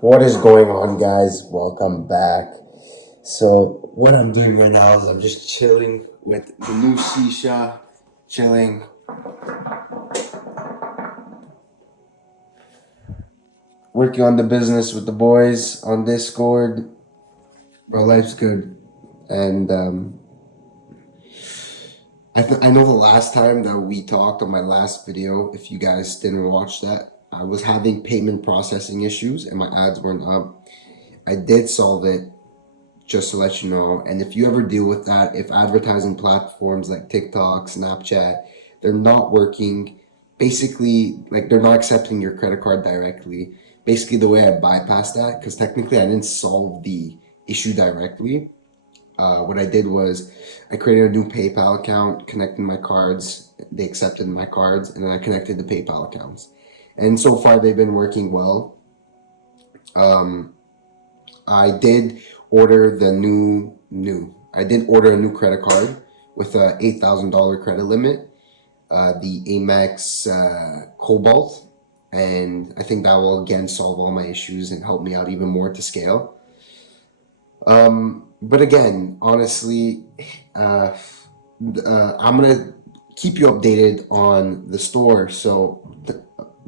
What is going on, guys? Welcome back. So, what I'm doing right now is I'm just chilling with the new shisha, chilling, working on the business with the boys on Discord. Bro, life's good. And I know the last time that we talked on my last video, if you guys didn't watch that, I was having payment processing issues and my ads weren't up. I did solve it, just to let you know. And if you ever deal with that, if advertising platforms like TikTok, Snapchat, they're not working, basically, like they're not accepting your credit card directly. Basically, the way I bypassed that, because technically I didn't solve the issue directly. What I did was I created a new PayPal account, connected my cards. They accepted my cards, and then I connected the PayPal accounts. And so far, they've been working well. Um, I did order the new. I did order a new credit card with a $8,000 credit limit, the Amex Cobalt, and I think that will again solve all my issues and help me out even more to scale. But again, honestly, I'm gonna keep you updated on the store. So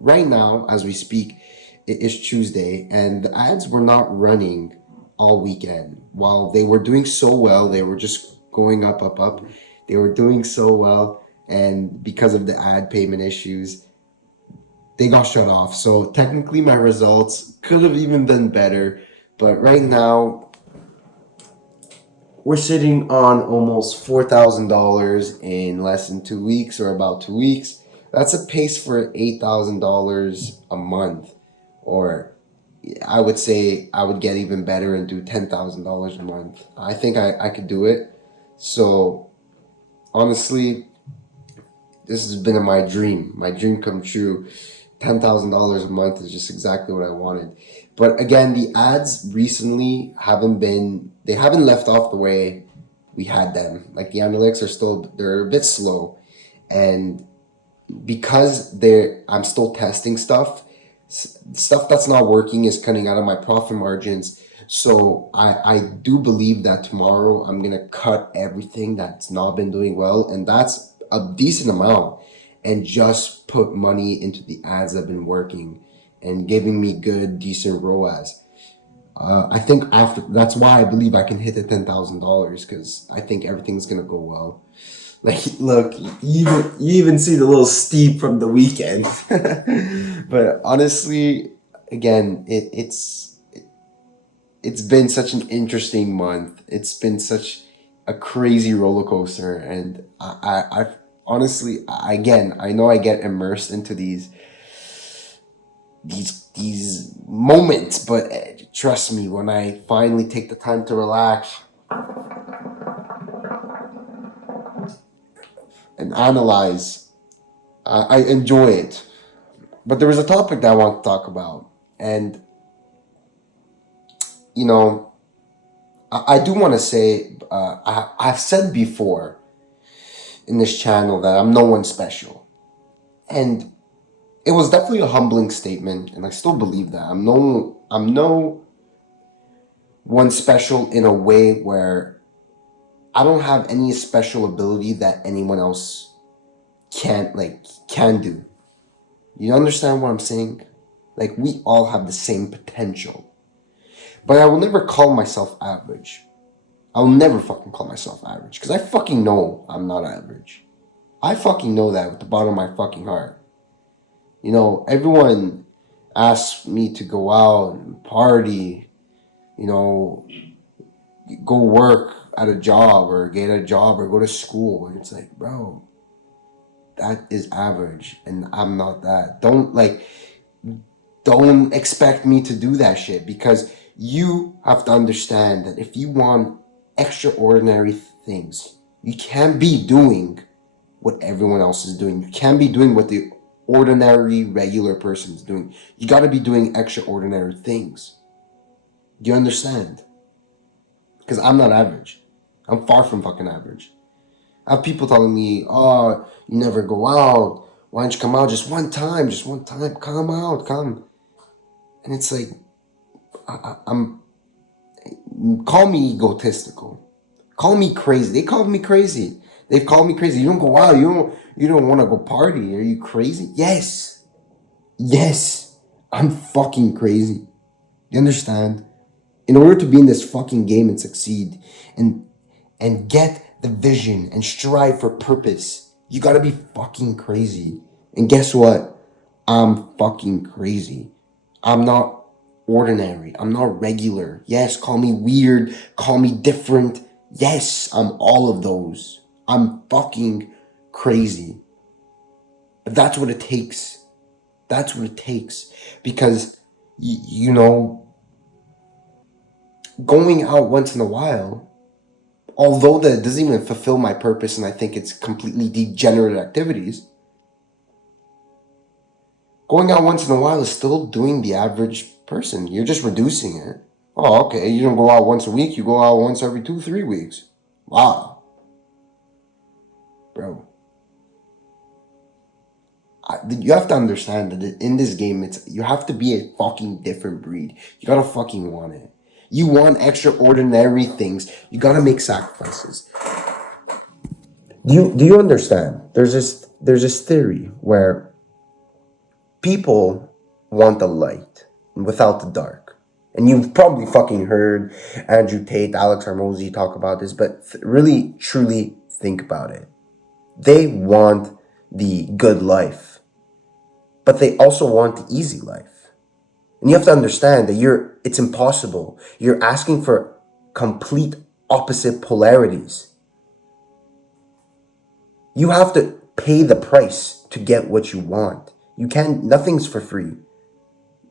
right now, as we speak, it is Tuesday, and the ads were not running all weekend. While they were doing so well, they were just going up, up, up. They were doing so well, and because of the ad payment issues, they got shut off. So technically, my results could have even been better, but right now we're sitting on almost $4,000 in less than 2 weeks, or about 2 weeks. That's a pace for $8,000 a month, or I would say I would get even better and do $10,000 a month. I think I could do it. So honestly, this has been my dream come true. $10,000 a month is just exactly what I wanted. But again, the ads recently they haven't left off the way we had them. Like the analytics they're a bit slow. And because I'm still testing stuff that's not working is cutting out of my profit margins. So I do believe that tomorrow I'm gonna cut everything that's not been doing well, and that's a decent amount, and just put money into the ads that have been working and giving me good, decent ROAS. I think after that's why I believe I can hit the $10,000, because I think everything's gonna go well. Like, look, you even see the little steep from the weekend. But honestly, again, it's been such an interesting month. It's been such a crazy roller coaster, and I honestly, again, I know I get immersed into these moments, but trust me, when I finally take the time to relax and analyze, I enjoy it. But there was a topic that I want to talk about, and you know, I do want to say, I've said before in this channel that I'm no one special, and it was definitely a humbling statement, and I still believe that I'm no one special in a way where I don't have any special ability that anyone else can do. You understand what I'm saying? Like, we all have the same potential. But I will never call myself average. I'll never fucking call myself average, because I fucking know I'm not average. I fucking know that with the bottom of my fucking heart. You know, everyone asks me to go out and party, you know, go work at a job or get a job or go to school. And it's like, bro, that is average, and I'm not that. Don't expect me to do that shit, because you have to understand that if you want extraordinary things, you can't be doing what everyone else is doing. You can't be doing what the ordinary, regular person is doing. You got to be doing extraordinary things. Do you understand? Because I'm not average. I'm far from fucking average. I have people telling me, oh, you never go out. Why don't you come out just one time? Just one time. Come out, come. And it's like, I'm call me egotistical. Call me crazy. They called me crazy. They've called me crazy. You don't go out. You don't want to go party. Are you crazy? Yes. Yes. I'm fucking crazy. You understand? In order to be in this fucking game and succeed and get the vision and strive for purpose, you gotta be fucking crazy. And guess what? I'm fucking crazy. I'm not ordinary. I'm not regular. Yes, call me weird. Call me different. Yes, I'm all of those. I'm fucking crazy. But that's what it takes. That's what it takes. Because, you know, going out once in a while, although that doesn't even fulfill my purpose and I think it's completely degenerate activities, going out once in a while is still doing the average person. You're just reducing it. Oh, okay. You don't go out once a week. You go out once every 2-3 weeks. Wow. Bro. You have to understand that in this game, you have to be a fucking different breed. You gotta fucking want it. You want extraordinary things. You gotta make sacrifices. Do you understand? There's this theory where people want the light without the dark. And you've probably fucking heard Andrew Tate, Alex Hormozy talk about this, but really, truly think about it. They want the good life, but they also want the easy life. And you have to understand that it's impossible. You're asking for complete opposite polarities. You have to pay the price to get what you want. Nothing's for free.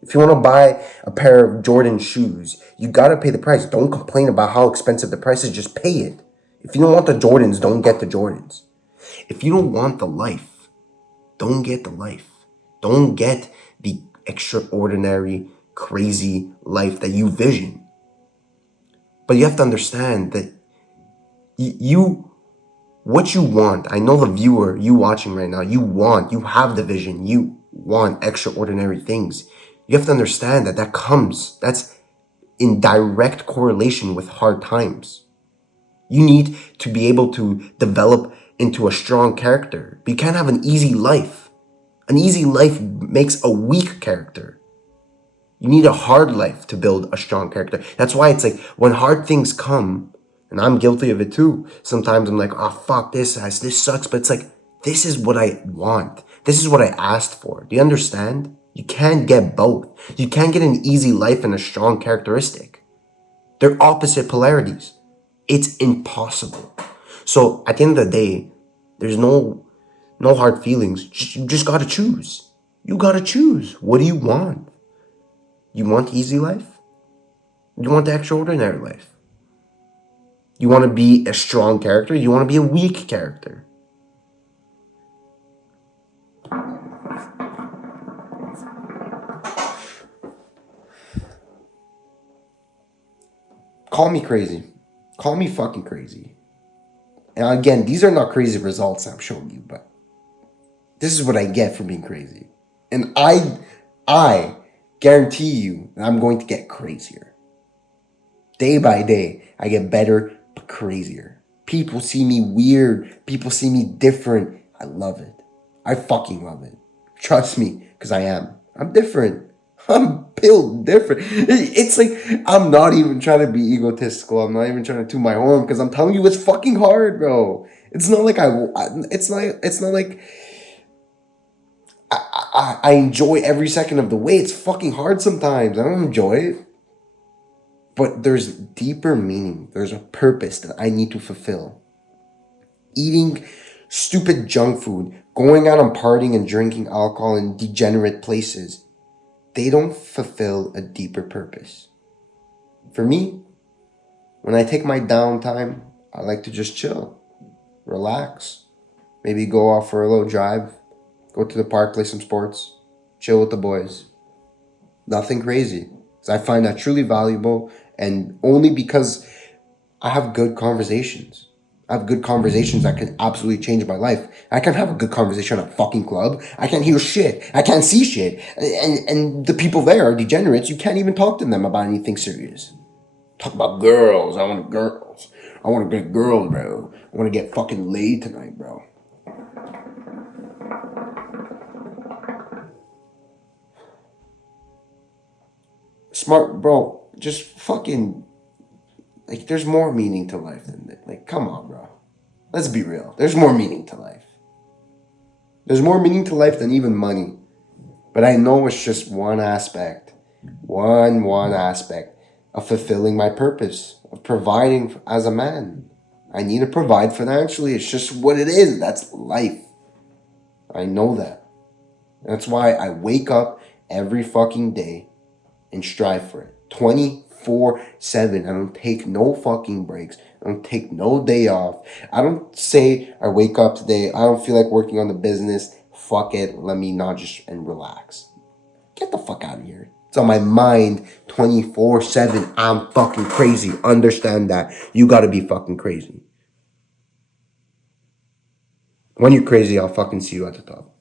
If you want to buy a pair of Jordan shoes, you got to pay the price. Don't complain about how expensive the price is. Just pay it. If you don't want the Jordans, don't get the Jordans. If you don't want the life, don't get the life. Don't get the extraordinary, crazy life that you vision. But you have to understand that what you want, I know the viewer, you watching right now, you have the vision, you want extraordinary things. You have to understand that's in direct correlation with hard times. You need to be able to develop into a strong character. But you can't have an easy life. An easy life makes a weak character. You need a hard life to build a strong character. That's why it's like when hard things come, and I'm guilty of it too. Sometimes I'm like, oh, fuck this sucks. But it's like, this is what I want. This is what I asked for. Do you understand? You can't get both. You can't get an easy life and a strong characteristic. They're opposite polarities. It's impossible. So at the end of the day, there's no hard feelings. You just gotta choose. You gotta choose. What do you want? You want easy life? You want the extraordinary life? You want to be a strong character? You want to be a weak character? Call me crazy. Call me fucking crazy. And again, these are not crazy results I'm showing you, but this is what I get for being crazy. And I guarantee you that I'm going to get crazier. Day by day, I get better, but crazier. People see me weird. People see me different. I love it. I fucking love it. Trust me, because I am. I'm different. I'm built different. It's like, I'm not even trying to be egotistical. I'm not even trying to toot my horn, because I'm telling you, it's fucking hard, bro. It's not like it's not like I enjoy every second of the way. It's fucking hard sometimes. I don't enjoy it. But there's deeper meaning. There's a purpose that I need to fulfill. Eating stupid junk food, going out and partying and drinking alcohol in degenerate places, they don't fulfill a deeper purpose. For me, when I take my downtime, I like to just chill, relax, maybe go off for a little drive, go to the park, play some sports, chill with the boys. Nothing crazy. Because I find that truly valuable, and only because I have good conversations. I have good conversations that can absolutely change my life. I can't have a good conversation at a fucking club. I can't hear shit. I can't see shit. And the people there are degenerates. You can't even talk to them about anything serious. Talk about girls. I want girls. I want to get girls, bro. I want to get fucking laid tonight, bro. Smart, bro. Just fucking, like, there's more meaning to life than that. Like, come on, bro. Let's be real. There's more meaning to life. There's more meaning to life than even money. But I know it's just one aspect. One aspect of fulfilling my purpose, of providing as a man. I need to provide financially. It's just what it is. That's life. I know that. That's why I wake up every fucking day and strive for it. 24/7. I don't take no fucking breaks. I don't take no day off. I don't say I wake up today, I don't feel like working on the business. Fuck it. Let me not just and relax. Get the fuck out of here. It's on my mind 24/7. I'm fucking crazy. Understand that. You gotta be fucking crazy. When you're crazy, I'll fucking see you at the top.